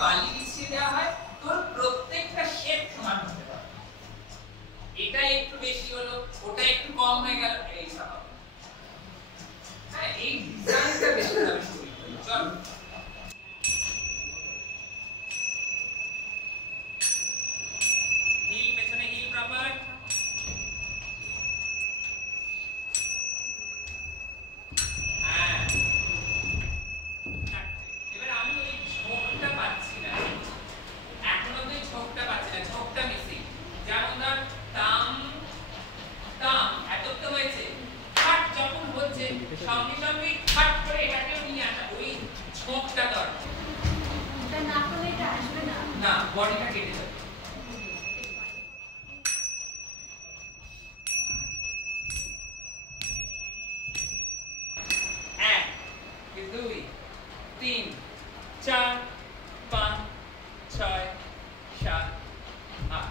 বালি বিছিয়ে দেওয়া হয় তোর প্রত্যেকটা শেপ সমান হতে পারে। এটা একটু বেশি হলো, ওটা একটু কম হয়ে গেল, এই সব হ্যাঁ এই ডিজাইনটা বেশি ভাবে করি। চল হিল পেছনে হিল প্রপার, হ্যাঁ এবার আমি ওই ঝোঁকটা পাচ্ছি না, এখনো তো ঝোঁকটা পাচ্ছি না, ঝোঁকটা মিসিং। যেমন ধর তাম তাম এত তো হয়েছে, ফাট যখন হচ্ছে সঙ্গে সঙ্গে ফাট করে এটাকেও নিয়ে আসা, ওই ঝোঁকটা দরকার। এটা না করলে এটা আসবে না, না বডিটা কেটে যাবে। এক দুই তিন চার পাঁচ ছয় সাত আট,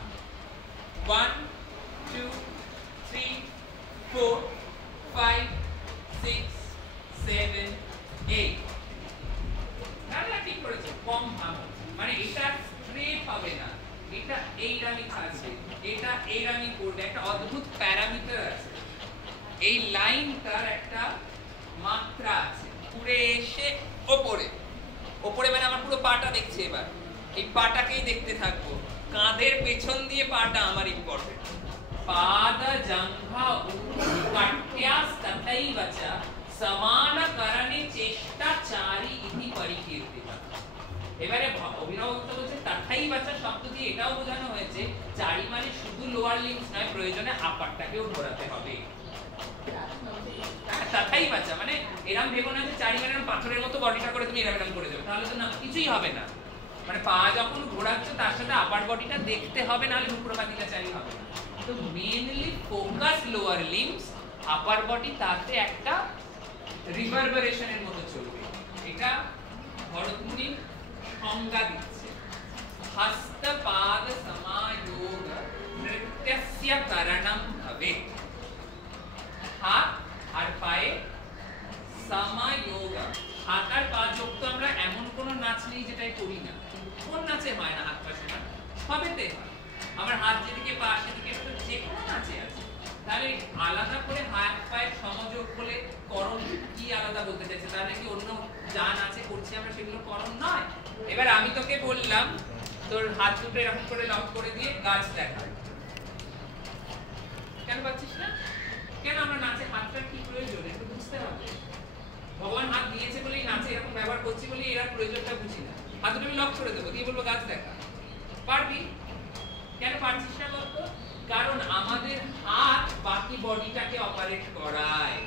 1 2 3 4 5 6 7 8। তাহলে ঠিক করেছো, কম ভালো, মানে এটা স্ট্রেট হবে না, এটা এইরামি থাকবে, এটা এইরামি করবে, একটা অদ্ভুত প্যারামিটার আছে, এই লাইনটার একটা মাত্রা আছে, পুরে এসে ওপরে ওপরে মানে আমার পুরো পাটা দেখছে, এবার এই পাটাকেই দেখতে থাকবো, কাঁধের পেছন দিয়ে পাটা আমার ইম্পর্টেন্ট। পাদ জঙ্ঘা কাট্যাস তথৈবচা সমানকরণে চেষ্টাচারী ইতি পরিকীর্তিতা। এবারে অভিনব গুপ্ত বলছে তথৈবচা শব্দ দিয়ে এটাও বোঝানো হয়েছে চারি মানে শুধু লোয়ার লিম্বস নয়, প্রয়োজনে আপারটাকেও ঘোরাতে হবে। তথৈবচা মানে এরকম ভেবো না যে চারি মানে পাথরের মতো বডিটা করে তুমি এরকম করে দেবে, তাহলে তো না কিছুই হবে না। মানে পা যখন ঘোরাচ্ছ তার সাথে আপার বডিটা দেখতে হবে, নাহলে রূপপ্রভাতিকা চারি হবে না। তো মেইনলি ফোকাস লোয়ার লিম্বস, আপার বডি তাতে একটা রিভারবারেশনের মতো চলবে। এটা ভরতমুনি সংজ্ঞা দিচ্ছে, হস্ত পাদ সমায়োগ নৃত্যস্য কারণম ভবেৎ। হাত আর পায়ে সমায়োগ, হাত আর পা যোগ তো আমরা এমন কোনো নাচ নেই যেটাই করি না, কোন নাচে হয় না হাত পা সমান, সবেতে হয়। আমার হাত যেদিকে পা সেদিকে তো যে কোনো নাচে আছে। তাহলে আলাদা করে হাত পায়ের সমযোগ বলে করণ কি আলাদা বলতে চাইছে, তাহলে কি অন্য যা নাচে করছি আমরা সেগুলো করণ নয়? এবার আমি তোকে বললাম তোর হাত দুটো এরকম করে লক করে দিয়ে গাছ দেখা, কেন পাচ্ছিস না? কেন আমরা নাচে হাতটা কি প্রয়োজন একটু বুঝতে হবে। ভগবান হাত দিয়েছে বলেই নাচে এরকম ব্যবহার করছি বলে এর প্রয়োজনটা বুঝি না। হাত দুটো আমি লক করে দেবো, দিয়ে বলবো গাছ দেখা, পারবি? কেন পারছিস না বলতো? কারণ আমাদের হাত বাকি বডিটাকে অপারেট করায়।